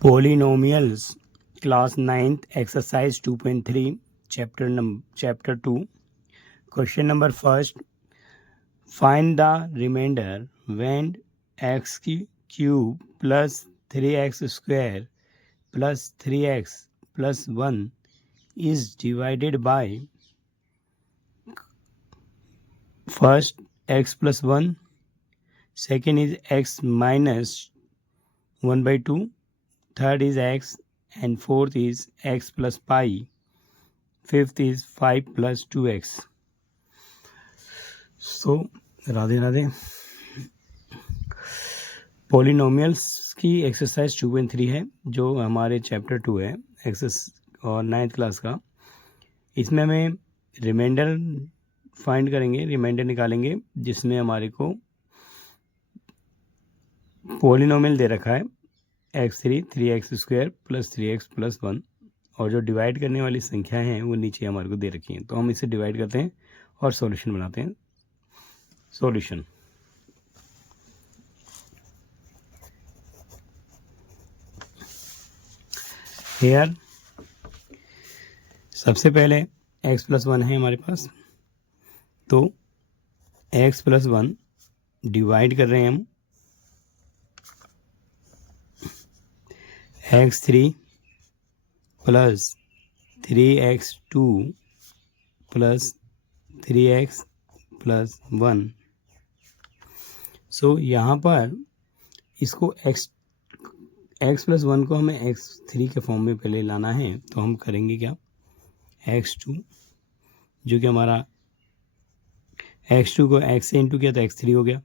Polynomials, class 9th, exercise 2.3, chapter 2. Question number first. Find the remainder when x cube plus 3x square plus 3x plus 1 is divided by first x plus 1, second is x minus 1 by 2, third is x, and fourth is x plus pi, fifth is 5 plus 2x. So Radhe Radhe. Polynomials की exercise 2.3 है जो हमारे chapter 2 है access और 9th class का। इसमें हमें reminder find करेंगे, रिमाइंडर निकालेंगे जिसमें हमारे को पॉलिनोमियल दे रखा है x3 3x square plus 3x plus 1 और जो डिवाइड करने वाली संख्याएं हैं वो नीचे हमारे को दे रखी हैं। तो हम इसे डिवाइड करते हैं और सॉल्यूशन बनाते हैं। सॉल्यूशन, हेयर सबसे पहले x प्लस 1 है हमारे पास, तो x प्लस 1 डिवाइड कर रहे हैं हम x3 plus 3x2 plus 3x plus 1। सो यहाँ पर इसको x प्लस 1 को हमें x3 के फॉर्म में पहले लाना है, तो हम करेंगे क्या, x2 जो कि हमारा x2 को x से इंटू किया तो x3 हो गया,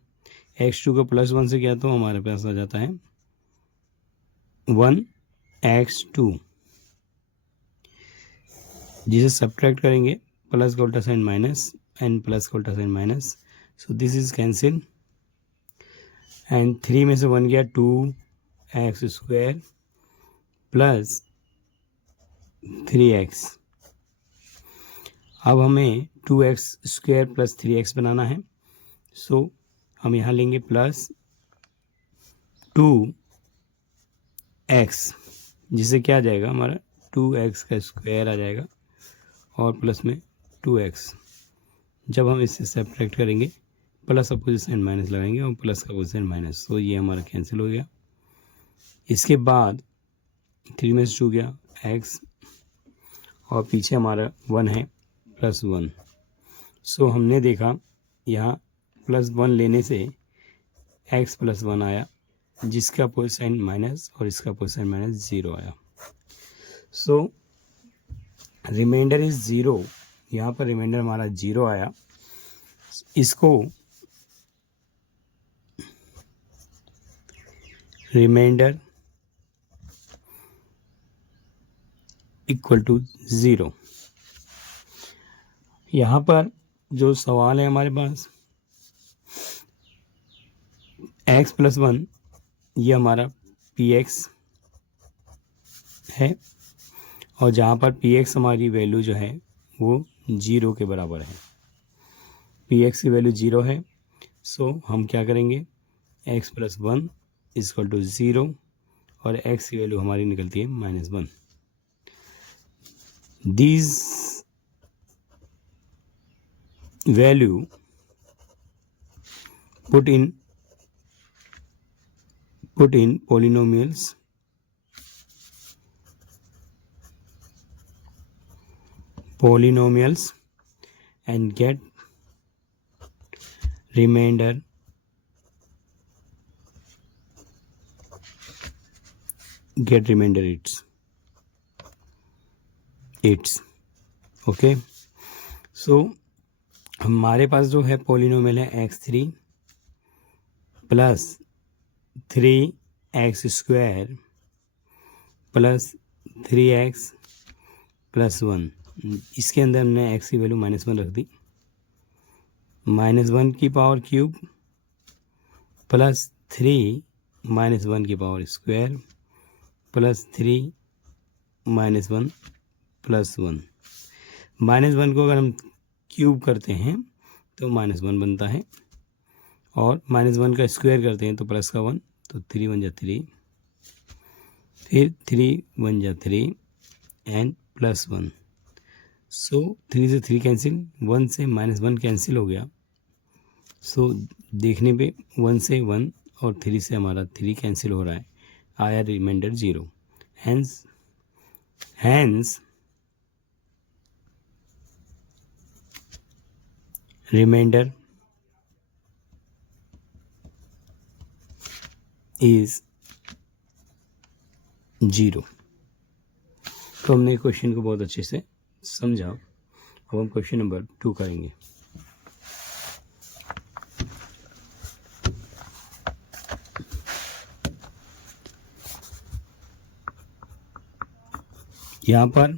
x2 को प्लस 1 से किया तो हमारे पास आ जाता है 1x2, जिसे सब्ट्रैक्ट करेंगे प्लस का उल्टा साइन माइनस एंड प्लस का उल्टा sign minus, so this is cancel and 3 में से 1 गया 2x स्क्वायर प्लस 3x। अब हमें 2x स्क्वायर प्लस 3x बनाना है, सो हम यहाँ लेंगे प्लस 2x, जिससे क्या आ जाएगा हमारा 2x का स्क्वायर आ जाएगा और प्लस में 2x। जब हम इससे सब्ट्रैक्ट करेंगे प्लस अपोजिट साइन माइनस लगाएंगे और प्लस का अपोजिट साइन माइनस, तो ये हमारा कैंसिल हो गया। इसके बाद 3 में से 2 गया x और पीछे हमारा 1 है प्लस 1। सो हमने देखा यहाँ प्लस 1 लेने से x प्लस 1 आया जिसका अपोजिट साइन माइनस और इसका अपोजिट साइन माइनस 0 आया। सो रिमाइंडर इज 0, यहाँ पर रिमाइंडर हमारा 0 आया। इसको रिमाइंडर इक्वल टू 0। यहाँ पर जो सवाल है हमारे पास x प्लस 1 ये हमारा px है और जहाँ पर px हमारी वैल्यू जो है वो 0 के बराबर है, px की वैल्यू 0 है। सो हम क्या करेंगे, x प्लस 1 इक्वल टू 0 और x की वैल्यू हमारी निकलती है -1। These value put in polynomials and get remainder it's okay. So हमारे पास जो है पॉलिनोमियल है x3 plus 3x square plus 3x plus 1। इसके अंदर हमने x की वैल्यू -1 रख दी, -1 की पावर क्यूब प्लस 3 -1 की पावर स्क्वायर प्लस 3 -1 प्लस 1। -1 को अगर हम क्यूब करते हैं तो -1 बनता है और -1 का स्क्वायर करते हैं तो प्लस का 1, तो 3 1 जा 3 फिर 3 1 जा 3 एंड +1। सो 3 से 3 कैंसिल, 1 से -1 कैंसिल हो गया। सो देखने पे 1 से 1 और 3 से हमारा 3 कैंसिल हो रहा है, आया रिमाइंडर 0। Hence reminder is 0। तो हमने क्वेश्चन को बहुत अच्छे से समझा। अब हम क्वेश्चन नंबर 2 करेंगे। यहाँ पर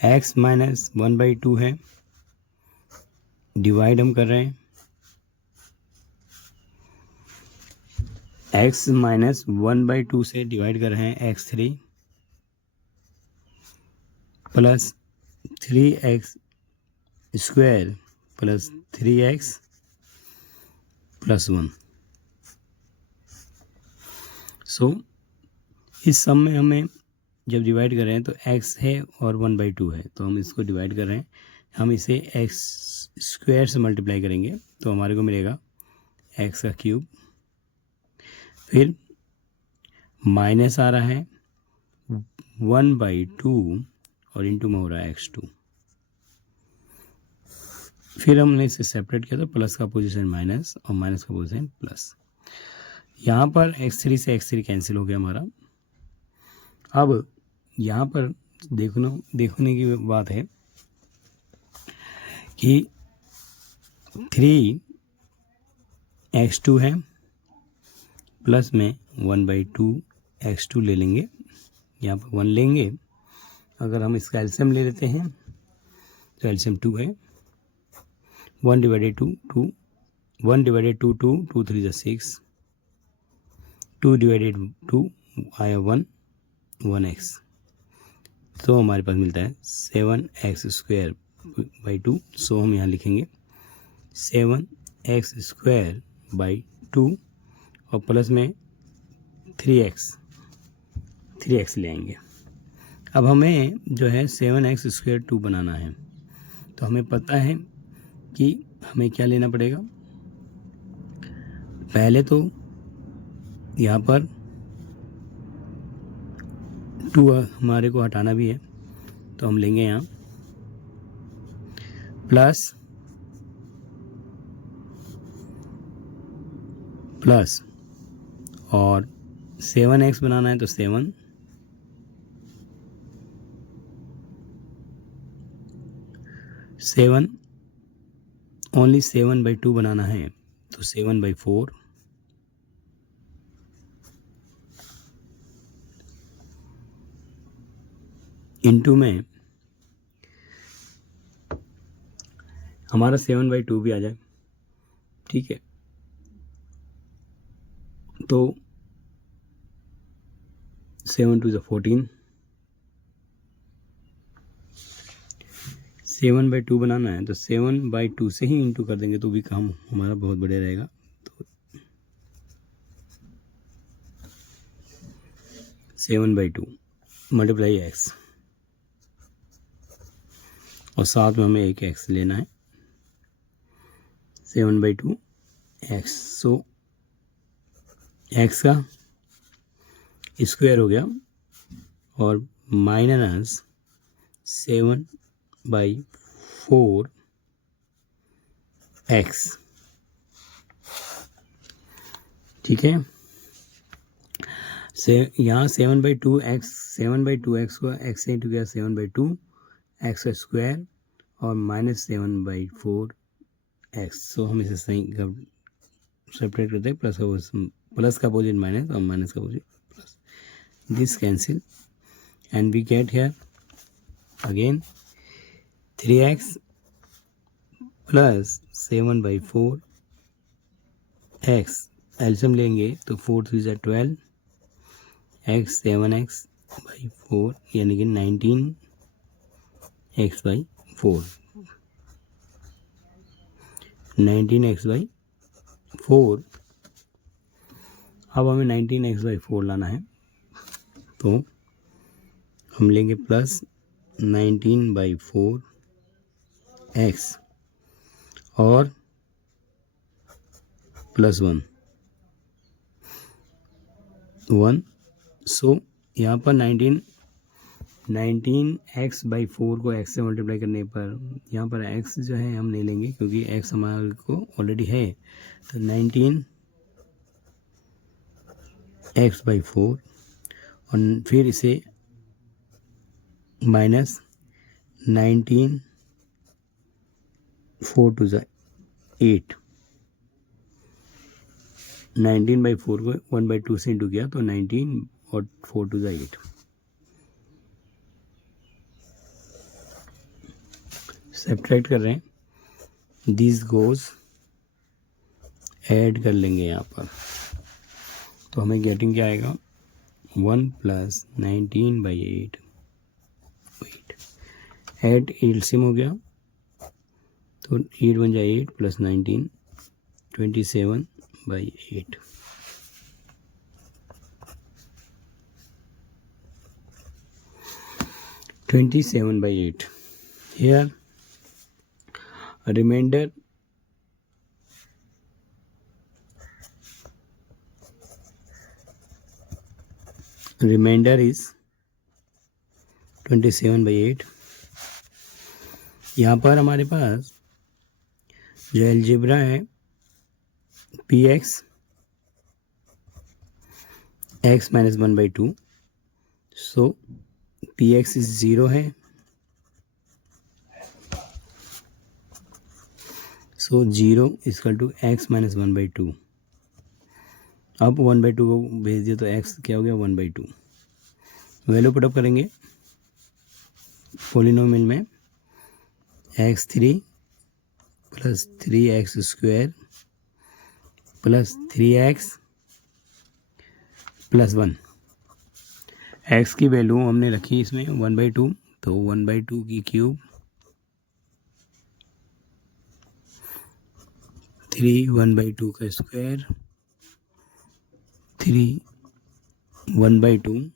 x - 1/2 है, डिवाइड हम कर रहे हैं। x - 1/2 से डिवाइड कर रहे हैं x3 plus 3x square plus 3x plus 1। सो इस सम में हमें जब डिवाइड कर रहे हैं तो x है और 1/2 है, तो हम इसको डिवाइड कर रहे हैं। हम इसे x स्क्वायर से मल्टीप्लाई करेंगे तो हमारे को मिलेगा x का क्यूब। फिर माइनस आ रहा है 1/2 और इंटू में हो रहा है x2। फिर हमने इसे सेपरेट किया तो प्लस का पोजीशन माइनस और माइनस का पोजीशन प्लस। यहाँ पर x3 से x3 कैंसिल हो गया हमारा। अब यहाँ पर देखने की बात है कि 3x2 है, प्लस में 1/2 x2 ले लेंगे, यहाँ पर 1 लेंगे। अगर हम इसका एलसीएम ले लेते हैं तो एलसीएम 2 है। 1/2 2, 1/2 2, 2 3 जा 6, 2/2 आया 1 1x। तो हमारे पास मिलता है 7x² 2। हम यहाँ लिखेंगे 7x² और प्लस में 3x ले आएंगे। अब हमें जो है 7x² बनाना है, तो हमें पता है कि हमें क्या लेना पड़ेगा। पहले तो यहाँ पर 2 हमारे को हटाना भी है, तो हम लेंगे यहाँ प्लस और 7x बनाना है तो 7 ओनली 7/2 बनाना है तो 7/4 इंटू में हमारा 7/2 भी आ जाए, ठीक है। तो 7 2 14, 7/2 बनाना है तो 7/2 से ही इंटू कर देंगे तो भी काम हमारा बहुत बढ़िया रहेगा। तो 7/2 मल्टीप्लाई x और साथ में हमें एक x लेना है, 7/2 x। सो x का स्क्वायर हो गया और माइनस 7/4 x, ठीक है। यहाँ 7/2 x को x से इंटू किया 7/2 x स्क्वायर और माइनस 7/4 x। सो हम इसे सही सेपरेट करते हैं, प्लस का अपोजिट माइनस और माइनस का opposite plus. This cancel and we get here again 3x plus 7/4 x। LCM लेंगे तो 4 3 जा 12 x 7x/4 यानी कि 19x/4 19x/4। अब हमें 19x/4 लाना है, तो हम लेंगे प्लस 19/4 x और प्लस 1 सो यहाँ पर 19x/4 को x से मल्टीप्लाई करने पर यहाँ पर x जो है हम नहीं लेंगे क्योंकि x हमारे को ऑलरेडी है। तो 19x/4 और फिर इसे माइनस 19 4 to 8 19/4 को 1/2 से इंटू किया तो 19 और 4 to 8 सब्ट्रैक्ट कर रहे हैं। दिस गोज ऐड कर लेंगे यहाँ पर तो हमें गेटिंग क्या आएगा 1 + 19/8 ऐड एलसीएम हो गया तो 8 बन जाए 8 + 19 27/8 27/8 here a remainder is 27/8। यहाँ पर हमारे पास जो एलजेब्रा है px x - 1/2 so px is 0 है सो 0 = x - 1/2। अब 1/2 को भेज दिया तो x क्या हो गया 1/2। वैल्यू पुटअप करेंगे पॉलिनोमियल में x3 + 3x² + 3x + 1 x की वैल्यू हमने रखी इसमें 1/2 तो 1/2 की क्यूब 3 1/2 का स्क्वायर 3 1/2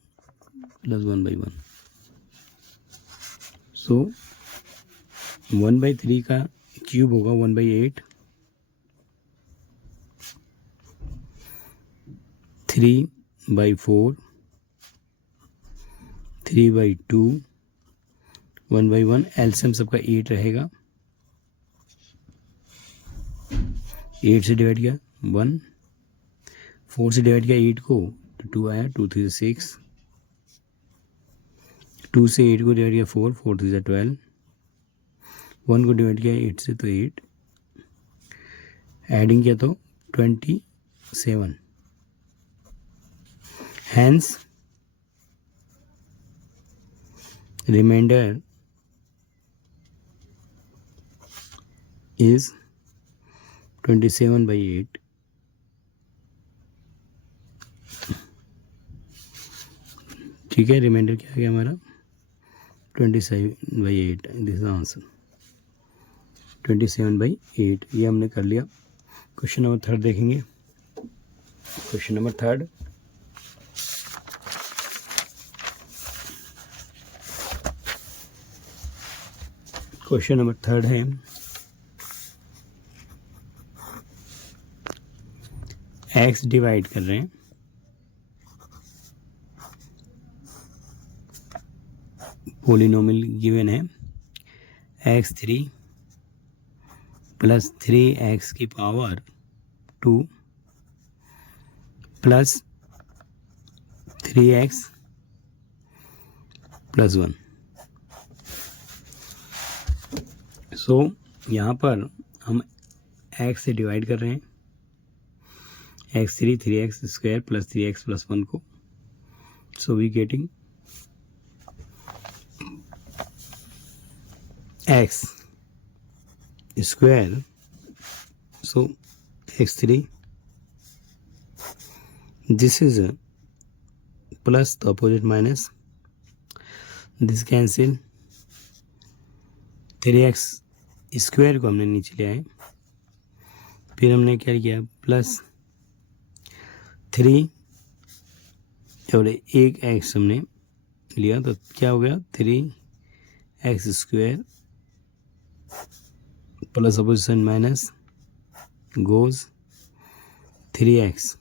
+ 1/1 सो 1/3 का क्यूब होगा 1/8 3/4 3/2 1/1 एलसीएम सबका 8 रहेगा 8 से डिवाइड किया 1 4 से डिवाइड किया 8 को तो 2 आया 2 3 6 2 से 8 को डिवाइड किया 4 4 3 12 1 को डिवाइड किया 8 से तो 8 एडिंग किया तो 27 हैंस रिमाइंडर इज 27/8 ठीक है। रिमाइंडर क्या आ गया हमारा 27/8 दिस आंसर 27/8 ये हमने कर लिया। क्वेश्चन नंबर 3 देखेंगे। क्वेश्चन नंबर 3 क्वेश्चन नंबर 3 है x डिवाइड कर रहे हैं पॉलिनोमियल गिवन है x3 + 3x की पावर 2 + 3x + 1 सो यहाँ पर हम x से डिवाइड कर रहे हैं x3 3x² + 3x + 1 को so we getting x square so x3 this is a plus the opposite minus this cancel 3x square को हमने नीचे ले आए फिर हमने क्या किया प्लस 3 और एक एक्स हमने लिया तो क्या हो गया 3x² plus opposition minus goes 3x,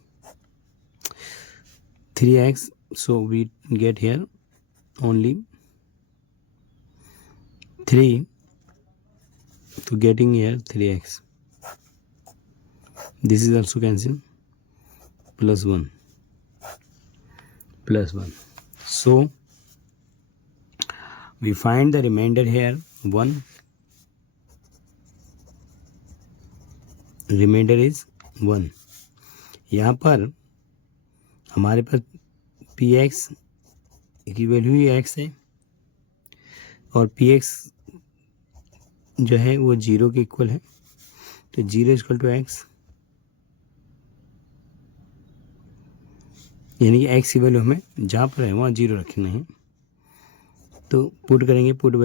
so we get here only 3, so getting here 3x, this is also cancel, plus 1, so we find the remainder here 1, remainder is 1. यहाँ पर हमारे पास पी एक्स की वैल्यू ही x है और P x जो है वो 0 के इक्वल है, तो 0 इक्वल टू एक्स, यानी कि एक्स की वैल्यू हमें जहाँ पर है वहाँ 0 रखना है। तो पुट करेंगे, put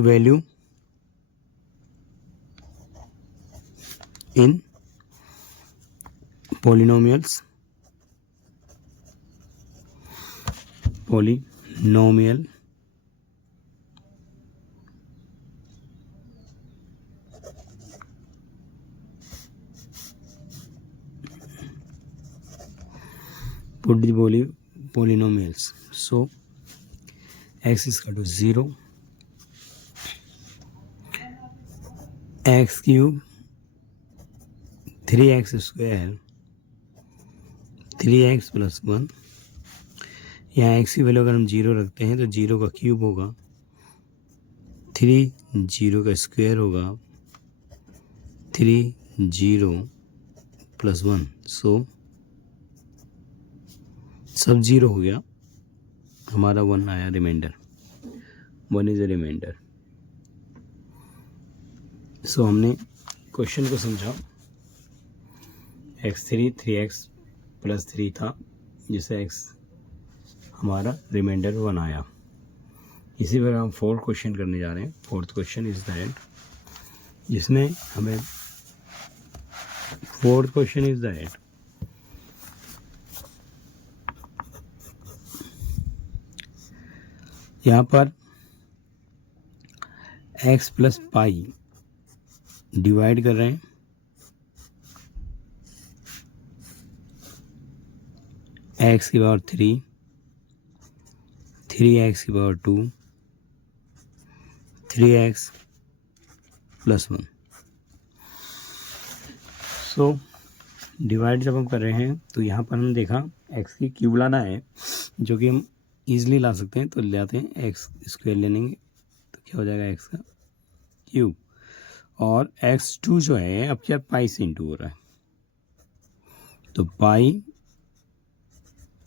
value in polynomial put the polynomials, so x is equal to 0, x cube 3x² 3x plus 1, यहाँ x की वैल्यू अगर हम 0 रखते हैं तो 0 का क्यूब होगा 3, 0 का स्क्वायर होगा 3, 0 plus 1, सो सब 0 हो गया, हमारा 1 आया रिमाइंडर, 1 इज ए रिमाइंडर। सो हमने क्वेश्चन को समझा, x3 3x प्लस 3 था जिससे x हमारा रिमाइंडर 1 आया। इसी प्रकार हम 4th क्वेश्चन करने जा रहे हैं। 4th क्वेश्चन इज दैट, जिसमें हमें 4th क्वेश्चन इज दैट यहाँ पर x प्लस पाई डिवाइड कर रहे हैं, x की पावर 3, 3x की power 2, 3x plus 1। So divide जब हम कर रहे हैं तो यहाँ पर हम देखा x की क्यूब लाना है, जो कि हम ईजिली ला सकते हैं, तो ले आते हैं x स्क्वायर ले लेंगे तो क्या हो जाएगा x का क्यूब, और x2 जो है अब क्या पाई से इंटू हो रहा है, तो पाई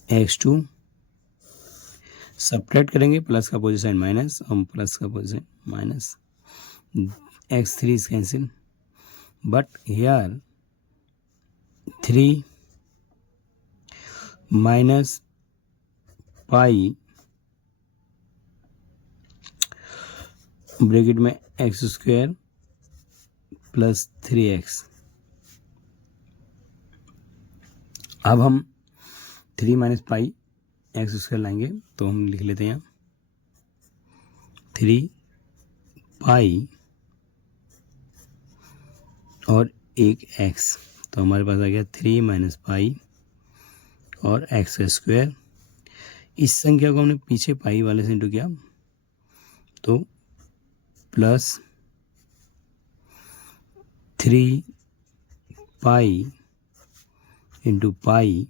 x2 सब्ट्रैक्ट करेंगे, प्लस का पोजीशन माइनस, हम प्लस का position minus, x3 is cancel, but here 3 minus pi bracket में x² प्लस 3x। अब हम 3 माइनस पाई x² लाएंगे तो हम लिख लेते हैं 3 पाई और एक x, तो हमारे पास आ गया 3 माइनस पाई और x²। इस संख्या को हमने पीछे पाई वाले से इंटू किया तो प्लस 3 पाई इंटू पाई,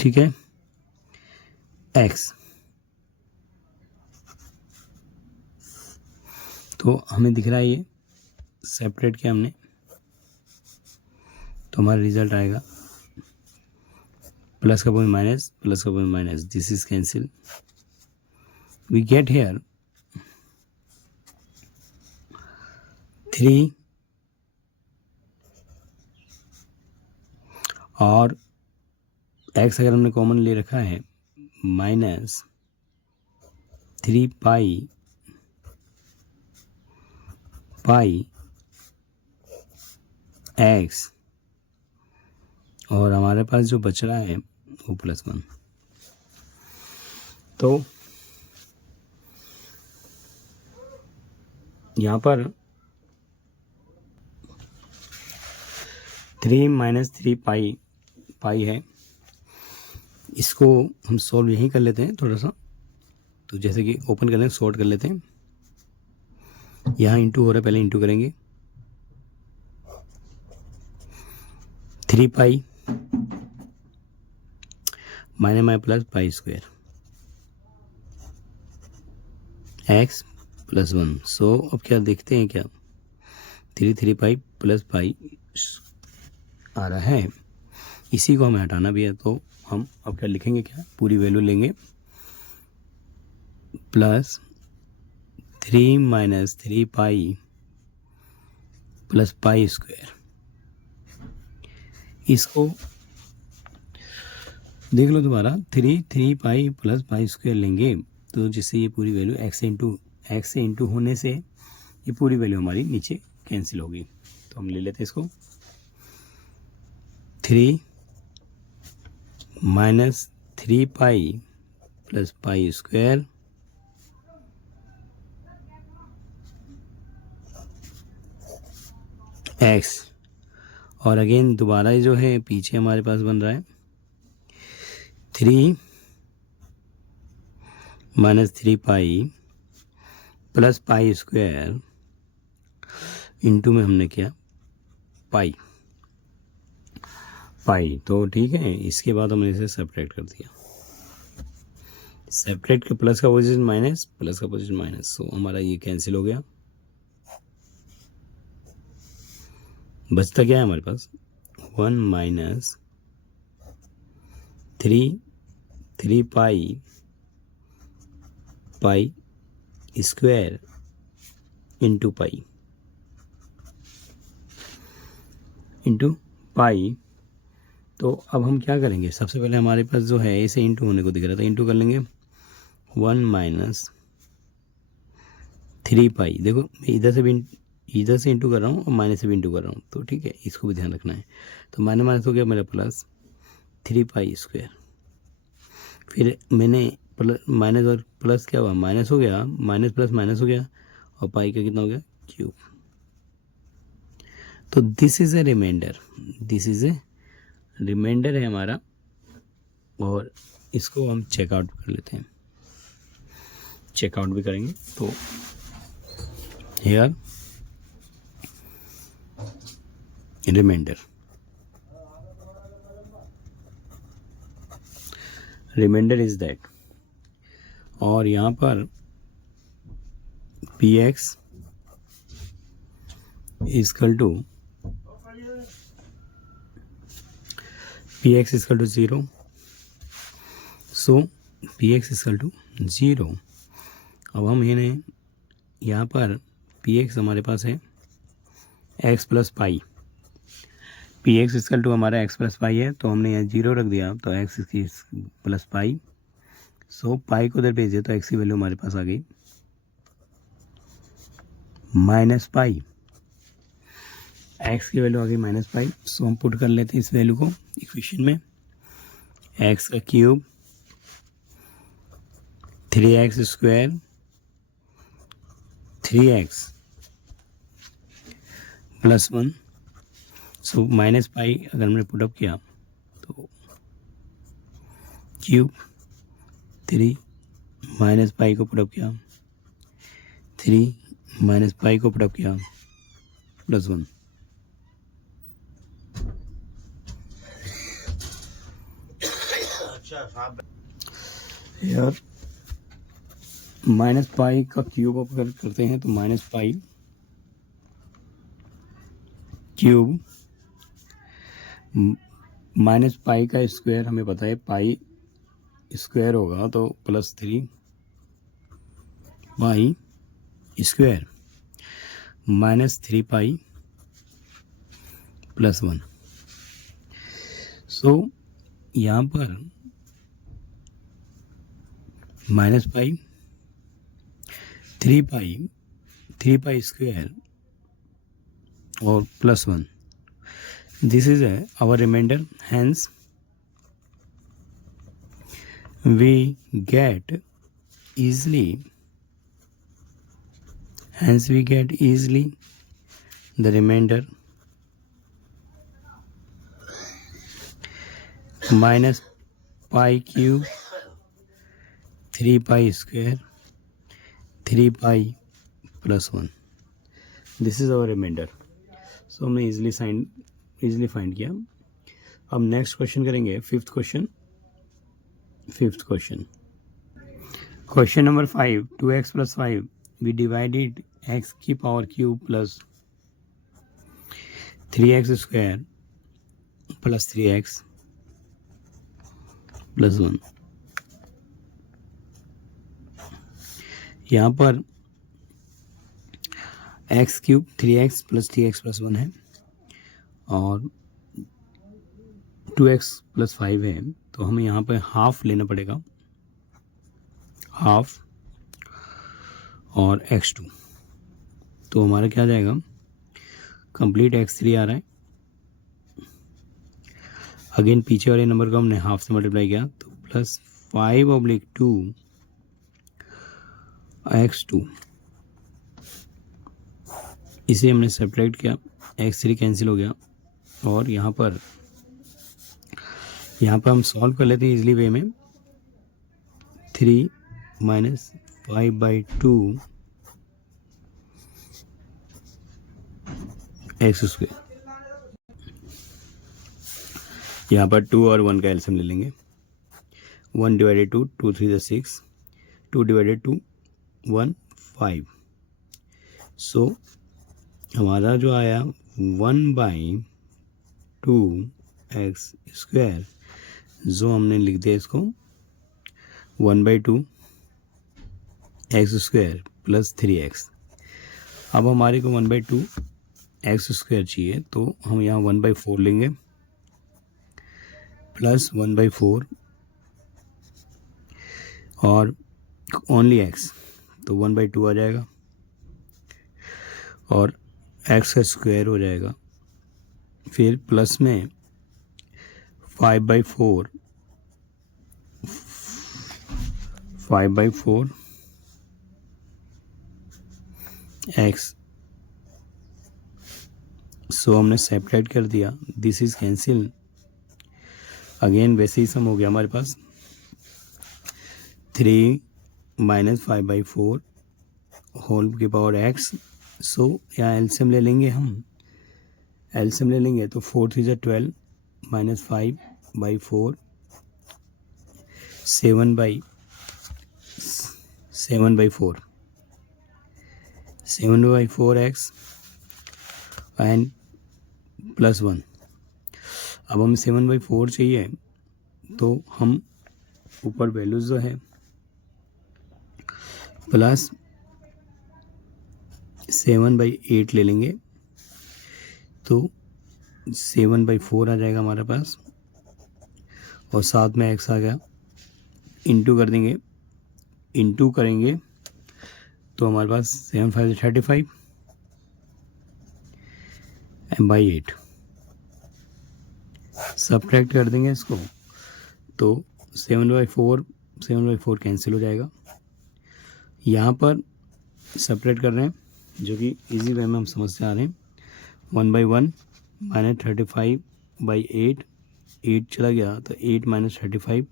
ठीक है, x। तो हमें दिख रहा है ये सेपरेट किया हमने, तो हमारा रिजल्ट आएगा प्लस का पॉइंट माइनस, प्लस का point minus, this is cancel, we get here 3 और x अगर हमने कॉमन ले रखा है माइनस 3 पाई एक्स, और हमारे पास जो बच रहा है वो +1। तो यहाँ पर 3 - 3 पाई है, इसको हम सॉल्व यहीं कर लेते हैं थोड़ा सा। तो जैसे कि ओपन कर लें, सॉर्ट कर लेते हैं। यहाँ इंटू हो रहा है, पहले इंटू करेंगे। 3 pi minus plus pi square x +1। सो अब क्या देखते हैं, क्या 3 पाई प्लस पाई आ रहा है, इसी को हमें हटाना भी है। तो हम अब क्या लिखेंगे, क्या पूरी वैल्यू लेंगे, +3 - 3 पाई प्लस पाई स्क्वायर। इसको देख लो दोबारा, 3 पाई प्लस पाई स्क्वायर लेंगे तो जिससे ये पूरी वैल्यू एक्स से इंटू होने से ये पूरी वैल्यू हमारी नीचे कैंसिल होगी। तो हम ले लेते हैं इसको, 3 - 3 pi plus pi square x, और अगेन दोबारा जो है पीछे हमारे पास बन रहा है 3 - 3 pi plus pi square into में हमने किया पाई। तो ठीक है, इसके बाद हमने इसे सेपरेट कर दिया। सेपरेट के प्लस का पोजीशन माइनस, प्लस का पोजीशन माइनस, सो हमारा ये कैंसिल हो गया। बचता क्या है हमारे पास, 1 - 3 पाई स्क्वायर इंटू पाई। तो अब हम क्या करेंगे, सबसे पहले हमारे पास जो है इसे इंटू होने को दिख रहा था, इंटू कर लेंगे। 1 - 3 पाई, देखो इधर से इंटू कर रहा हूँ और माइनस से भी इंटू कर रहा हूँ, तो ठीक है, इसको भी ध्यान रखना है। तो माइनस हो गया मेरा +3 पाई स्क्वायर, फिर मैंने माइनस और प्लस क्या हुआ, माइनस हो गया, माइनस प्लस माइनस हो गया, और पाई का कितना हो गया, क्यूब। तो दिस इज ए रिमाइंडर है हमारा, और इसको हम चेकआउट कर लेते हैं, चेकआउट भी करेंगे। तो हियर रिमाइंडर इज दैट, और यहाँ पर px equal to 0, so px equal to 0। अब हम इन्हें यहाँ पर px हमारे पास है x plus pi, px equal to हमारा x प्लस पाई है, तो हमने यहाँ 0 रख दिया, तो x प्लस पाई, सो पाई को उधर भेज दिया, तो x की वैल्यू हमारे पास आ गई -पाई, x की वैल्यू आ गई -पाई। सो हम पुट कर लेते हैं इस वैल्यू को इक्वेशन में, x का क्यूब 3x स्क्वायर 3x +1, सो -पाई अगर हमने पुटअप किया तो क्यूब 3 -पाई को पुटअप किया, 3 पाई को पुटअप किया +1। यार -पाई का क्यूब अगर करते हैं तो -पाई क्यूब -पाई का स्क्वायर हमें पता है पाई स्क्वायर होगा, तो +3 पाई स्क्वायर -3 पाई +1। सो यहाँ पर -पाई 3 पाई स्क्वायर और +1, This is our remainder. Hence, we get easily the remainder minus pi cube 3 pi square 3 pi plus 1. This is our remainder. So हमने easily find किया. अब नेक्स्ट क्वेश्चन करेंगे fifth question. Question number 5. 2x plus 5 we divided x की power cube plus 3x square plus 3x plus 1. यहाँ पर x cube 3x plus 3x plus 1 है और 2x plus 5 है, तो हमें यहाँ पर हाफ लेना पड़ेगा, हाफ और x2. तो हमारा क्या आ जाएगा, कंप्लीट x3 आ रहा है. अगेन पीछे वाले नंबर को हमने हाफ से मल्टीप्लाई किया तो प्लस 5/2 x2. इसे हमने सब्ट्रैक्ट किया, x3 कैंसिल हो गया और यहाँ पर हम सॉल्व कर लेते हैं इजली वे में. 3 minus 5/2 x स्क्वायर. यहाँ पर 2 और 1 का एलसीएम ले लेंगे. 1 divided 2 2 3 6, 2 divided 2 1 5. सो हमारा जो आया 1/2 x स्क्वायर, जो हमने लिख दिया इसको 1/2 x स्क्वायर प्लस 3x. अब हमारे को 1/2 x स्क्वायर चाहिए, तो हम यहाँ 1/4 लेंगे प्लस 1/4 और ओनली x, तो 1/2 आ जाएगा और x का स्क्वायर हो जाएगा. फिर प्लस में 5/4 x. सो हमने सेपरेट कर दिया. This is cancel. अगेन वैसे ही सम हो गया हमारे पास. 3 minus 5/4 होल की पावर x. सो यहाँ एलसीएम ले लेंगे हम. एलसीएम ले लेंगे तो 4 3 12 minus 5/4 7/4 7/4x एंड प्लस 1. अब हम 7/4 चाहिए, तो हम ऊपर वैल्यूज जो है प्लस 7/8 ले लेंगे, तो 7/4 आ जाएगा हमारे पास और साथ में x आ गया. इंटू कर देंगे, इंटू करेंगे तो हमारे पास 7 5 35 by 8. सब्ट्रैक्ट कर देंगे इसको तो 7/4 कैंसिल हो जाएगा. यहाँ पर सब्ट्रैक्ट कर रहे हैं जो कि इजी वे में हम समझते आ रहे हैं. 1/1 माइनस 35/8 8 चला गया तो 8 minus 35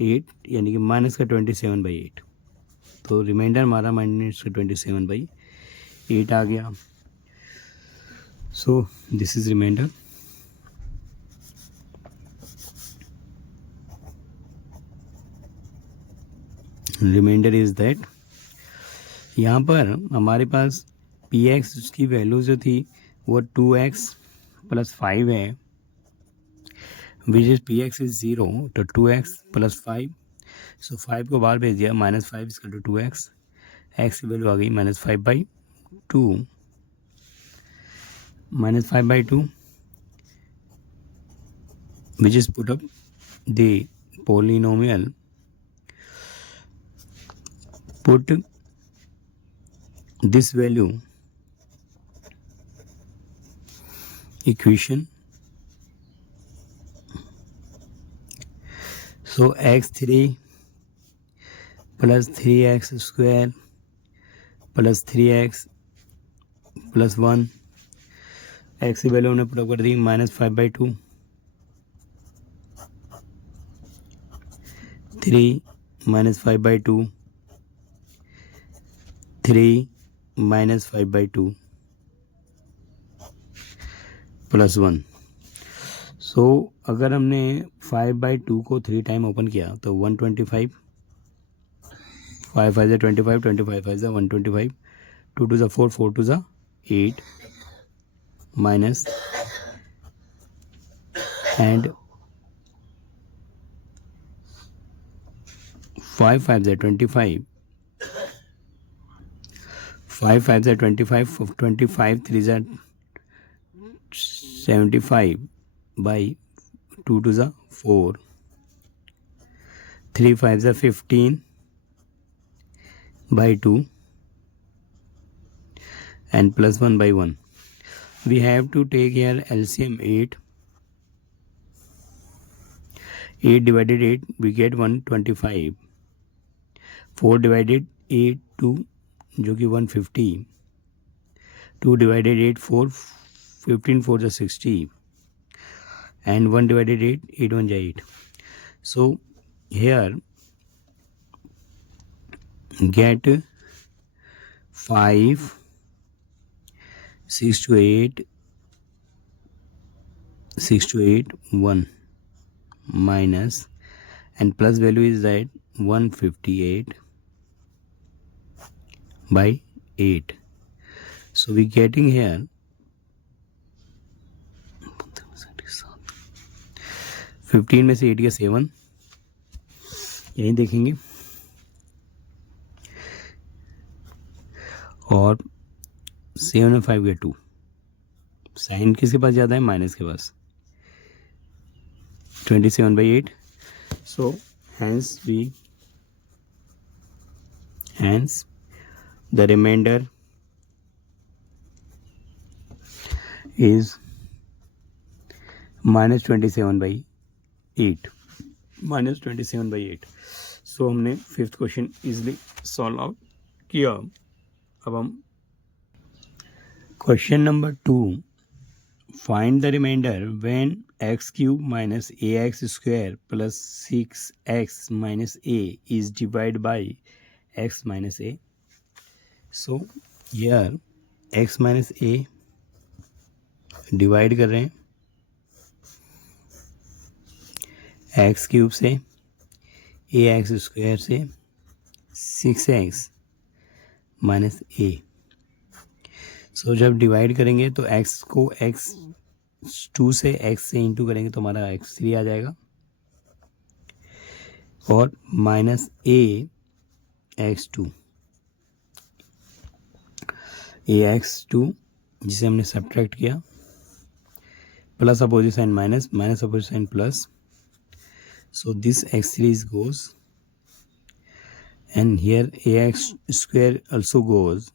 8 यानी कि माइनस का 27/8. तो रिमाइंडर हमारा माइनस का 27/8 आ गया. So this is remainder. Remainder is that यहाँ पर हमारे पास px उसकी वैल्यू जो थी वो 2x प्लस 5 है, विच इज px इज 0, तो 2x प्लस 5. सो 5 को बाहर भेज दिया, -5 इसका टू 2x. x की वैल्यू आ गई -5/2 -5/2 which is put up the polynomial, put this value equation so x3 plus 3x square plus 3x plus 1, x की वैल्यू हमने पुट कर दी -5/2, 3 -5/2, 3 -5/2 प्लस 1। सो अगर हमने 5/2 को 3 टाइम ओपन किया तो 125, 5 5 ज़ा 25, 25 5 ज़ा 125, 2 2 ज़ा 4, 4 2 ज़ा 8 माइनस एंड 5 5 ज़ा 25, 5 5 ज़ा 25, 25 3 ज़ा 75 बाई 2 2 ज़ा 4, 3 5 ज़ा 15 by 2 and plus 1 by 1. We have to take here LCM 8. 8 divided 8 we get 125. 4 divided 8 2 जो कि 150. 2 divided 8 4, 15 4 is 60 and 1 divided 8 8 1 is 8. So here get 5 6 to 8 6 to 8 1 minus and plus value is that 158 by 8. So we getting here 15 में से 8 का 7 यही देखेंगे और 7 में 5 का 2। साइन किसके पास ज़्यादा है? माइनस के पास। 27/8. So hence the remainder is -27/8. -27/8. So हमने fifth question easily solve out किया। अब हम question number 2, find the remainder when x³ minus ax square plus 6x minus a is divide by x minus a। So here x minus a divide कर रहे हैं x³ से, ax square से, 6x minus a। सो जब divide करेंगे तो x को x2 से x से इंटू करेंगे तो हमारा x3 आ जाएगा और माइनस a x2 जिसे हमने सब्ट्रैक्ट किया, plus opposite sign minus, minus opposite sign plus. So this x3 goes and here ax square also goes.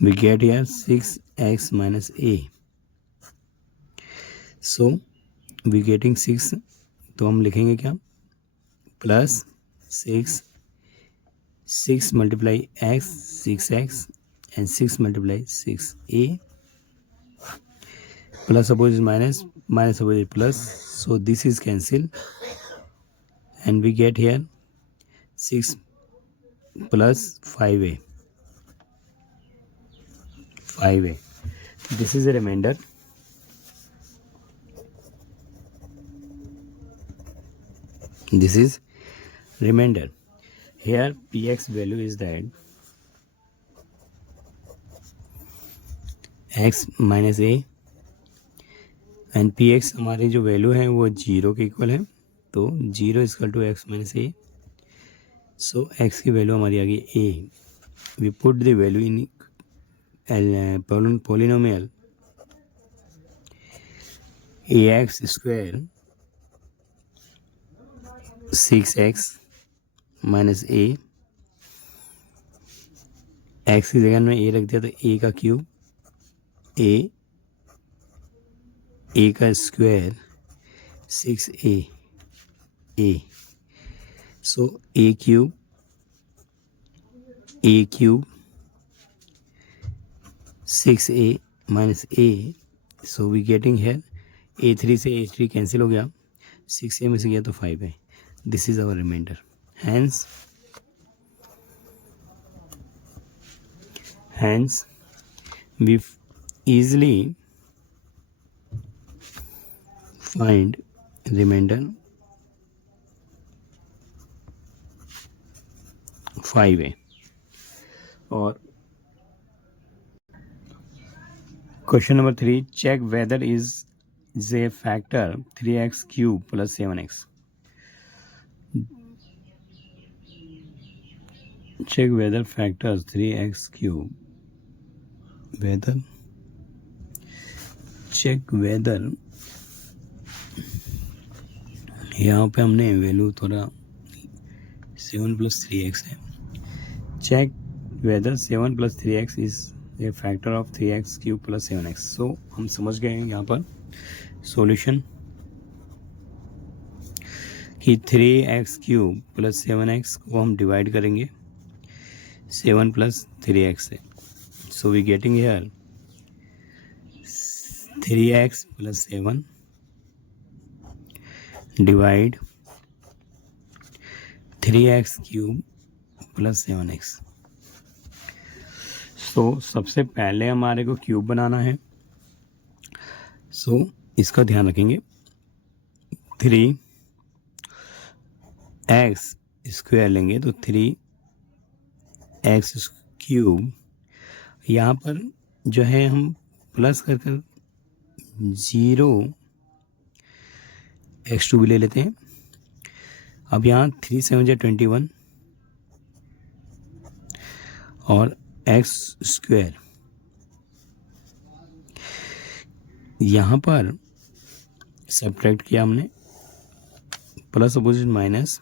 We get here 6x minus a. So we getting 6, तो हम लिखेंगे क्या? Plus 6 multiply x 6x and 6 multiply 6a. Plus opposite minus, minus opposite plus, so this is cancelled and we get here 6 plus 5a. This is a remainder. This is remainder. Here px value is that x minus a and P x हमारी जो value है वो 0 के equal है, तो 0 equal to x minus a. So x की value हमारी आ गई a. We put the value in polynomial a x square 6x minus a, x की जगह में ए रख दिया तो ए का क्यूब, ए का square 6a, so a cube 6a minus a, so we getting here a3 से a3 कैंसिल हो गया, 6a में से गया तो 5 है. This is our remainder. Hence we easily find remainder 5a. और question number 3, check whether is a factor 3x cube plus 7x. check whether factors 3x cube whether check whether यहाँ पे हमने वैल्यू थोड़ा 7 + 3x है. check whether 7 + 3x is a factor of 3x cube plus 7x. so हम समझ गए हैं यहाँ पर सॉल्यूशन कि 3x क्यूब प्लस 7x को हम डिवाइड करेंगे 7 + 3x से. So we getting here 3x + 7 divide 3x cube plus 7x. So सबसे पहले हमारे को क्यूब बनाना है. सो इसका ध्यान रखेंगे. 3x स्क्वायर लेंगे तो 3x क्यूब. यहाँ पर जो है हम प्लस कर 0 x2 भी ले लेते हैं. अब यहाँ 3 7 21 और x स्क्वायर. यहाँ पर सब्ट्रैक्ट किया हमने plus opposite minus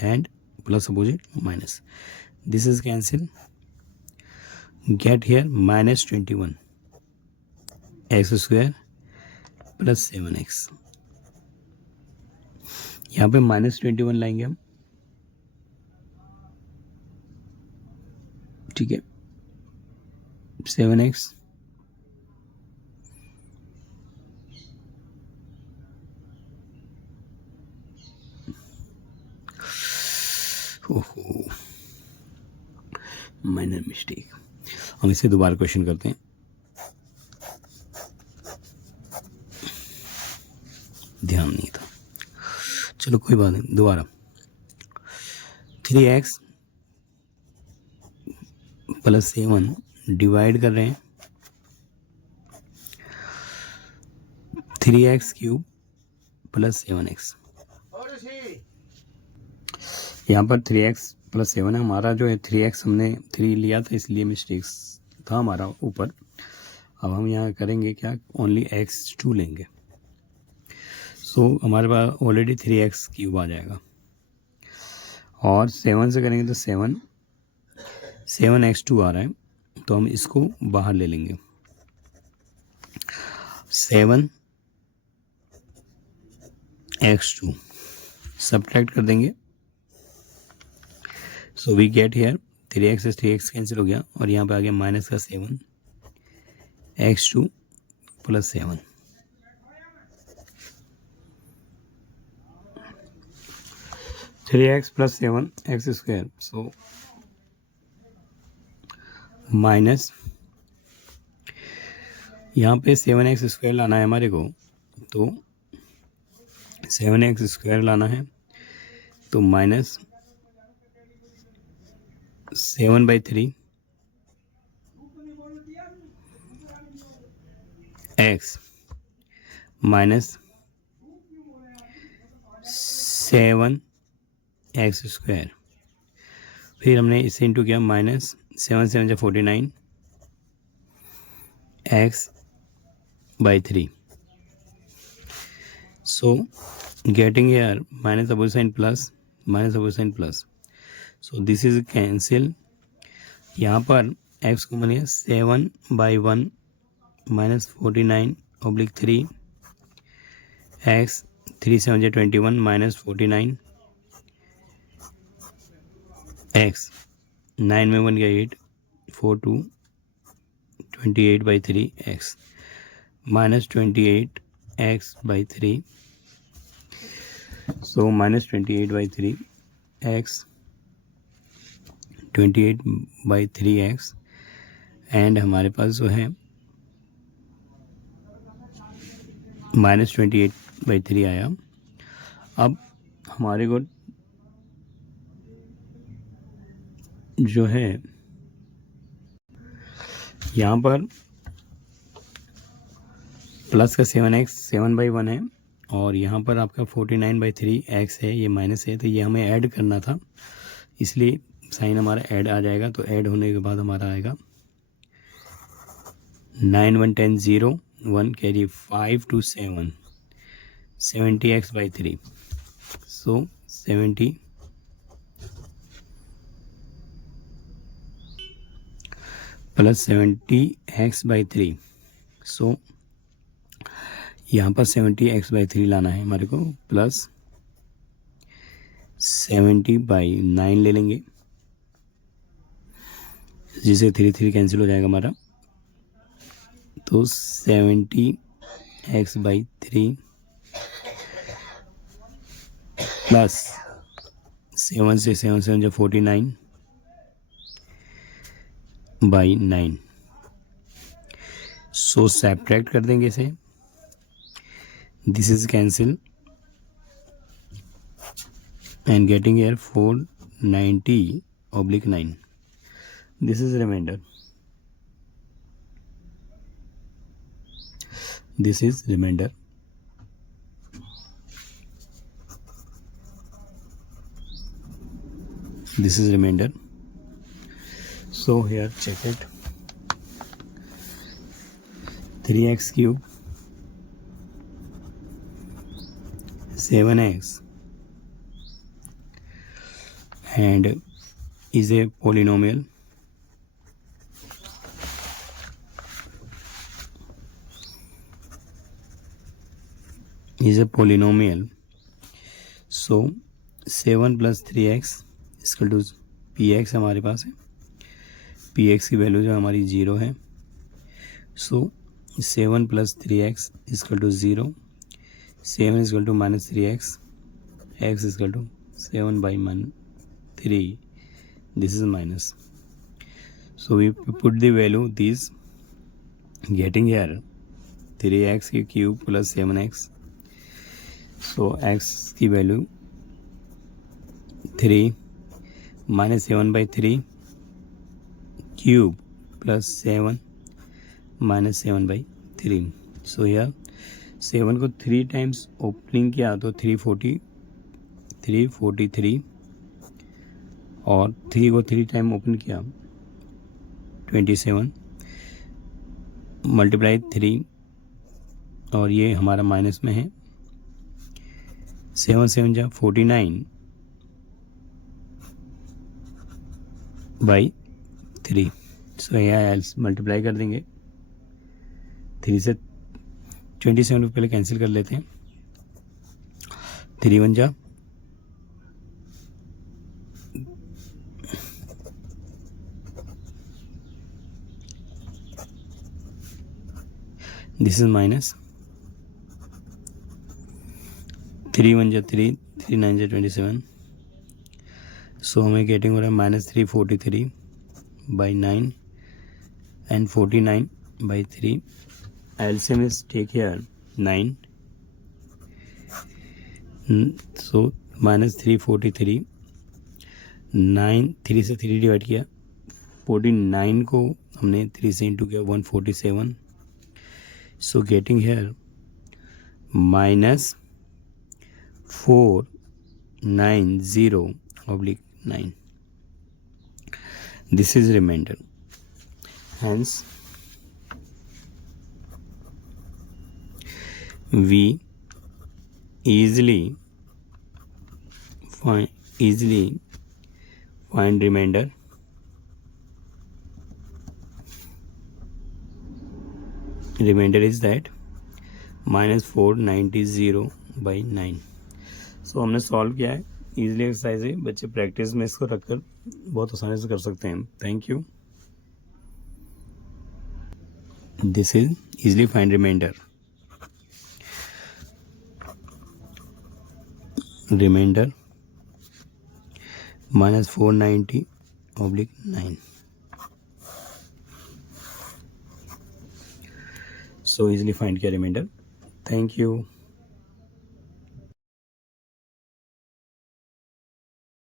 and plus opposite minus. This is cancel. Get here -21 x square plus 7x. यहाँ पे -21 लाएंगे हम. ठीक है. 7x ओहो माइनर मिस्टेक. हम इसे दोबारा क्वेश्चन करते हैं. ध्यान नहीं था. चलो कोई बात नहीं. दोबारा 3x + 7 डिवाइड कर रहे हैं 3x क्यूब प्लस 7x. यहाँ पर 3x + 7 है. हमारा जो है 3x हमने 3 लिया था इसलिए मिस्टेक्स था हमारा ऊपर. अब हम यहाँ करेंगे क्या, ओनली x2 लेंगे. सो हमारे पास ऑलरेडी 3x क्यूब आ जाएगा. और 7 से करेंगे तो 7x2 आ रहा है तो हम इसको बाहर ले लेंगे. 7x2 सब्ट्रैक्ट कर देंगे. So we get here 3x से 3x कैंसिल हो गया और यहाँ पे आ गया माइनस का 7 x2 + 7. (3x + 7 x square). So minus यहाँ पे 7x स्क्वायर लाना है हमारे को. तो 7x स्क्वायर लाना है तो minus 7/3 x minus 7x square. फिर हमने इसे इंटू किया minus 7 7 49 x/3. So getting here minus opposite sign plus minus opposite sign plus. So this is cancel. यहाँ पर x को बनेगा 7/1 minus 49/3 x 3 7 21 माइनस 49 एक्स, 9 में 1 गया 8, 4 2 28/3 x minus 28 x by 3. So minus 28/3 x 28/3 x and हमारे पास जो है माइनस 28/3 आया. अब हमारे को जो है यहाँ पर प्लस का 7x 7/1 है और यहाँ पर आपका 49/3 x है, ये माइनस है, तो ये हमें ऐड करना था, इसलिए साइन हमारा ऐड आ जाएगा. तो ऐड होने के बाद हमारा आएगा 9 1 10 0 1 कैरी 5 2 7 70x/3. सो 70 प्लस 70x/3. सो यहाँ पर 70x/3 लाना है हमारे को, प्लस 70/9 ले लेंगे, जिसे 3 3 कैंसिल हो जाएगा हमारा. तो 70x/3 प्लस 7 से 7 7 जो 49/9. सो सब्ट्रैक्ट कर देंगे इसे, this is cancel and getting here 490/9. This is remainder. This is remainder. This is remainder. So here check it. 3x cube 7x and is a polynomial. Is a polynomial. So 7 plus 3x equal to px हमारे पास है, px की value जो हमारी 0 है. So 7 plus 3x equal to 0, 7 equal to minus 3x, x equal to 7/3. This is minus. So we put the value these, getting here 3x cube plus 7x. So x की value 3 minus 7/3 cube plus 7 minus 7/3. सो यहाँ 7 को 3 times opening किया तो 343 और 3 को 3 time open किया 27 multiply 3 और ये हमारा माइनस में है. 7 7 जा 49/3. सो यहाँ एल्स मल्टीप्लाई कर देंगे, 3 से 27 को पहले कैंसिल कर लेते हैं. 3 1 जा दिस इज माइनस 3 1 जा 3 3 9 जा 27. सो हमें गेटिंग हो रहा है minus 343/9 and 49/3. LCM is take here 9. So minus 343, 9 3 से 3 डिवाइड किया, 49 को हमने 3 से इंटू किया 147. So getting here minus 490/9. This is remainder. Hence we easily find remainder. Remainder is that minus 490 by 9। सो हमने सॉल्व किया है, ईजिली एक्सरसाइज है, बच्चे प्रैक्टिस में इसको रखकर बहुत आसानी से कर सकते हैं। Thank you. This is easily find remainder. Remainder -490/9। So easily find किया रिमाइंडर। Thank you.